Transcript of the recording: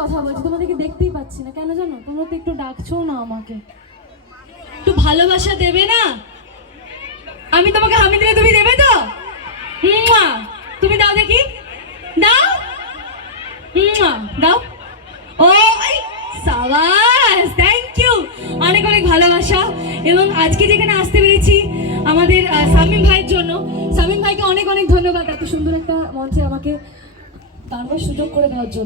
কথা বলছি, তোমাদেরকে দেখতেই পাচ্ছি না কেন জানো? তোমরা তো একটু ডাকছো না আমাকে, একটু ভালোবাসা দেবে না? আমি তোমাকে হামি দিলে তুমি দেবে তো? তুমি দাও দেখি, দাও দাও। ও সাবাস, থ্যাংক ইউ, অনেক অনেক ভালোবাসা। এবং আজকে যেখানে আসতে পেরেছি আমাদের শামীম ভাইয়ের জন্য, শামীম ভাইকে অনেক অনেক ধন্যবাদ এত সুন্দর একটা মঞ্চে আমাকে দাঁড়ানোর সুযোগ করে দেওয়ার জন্য।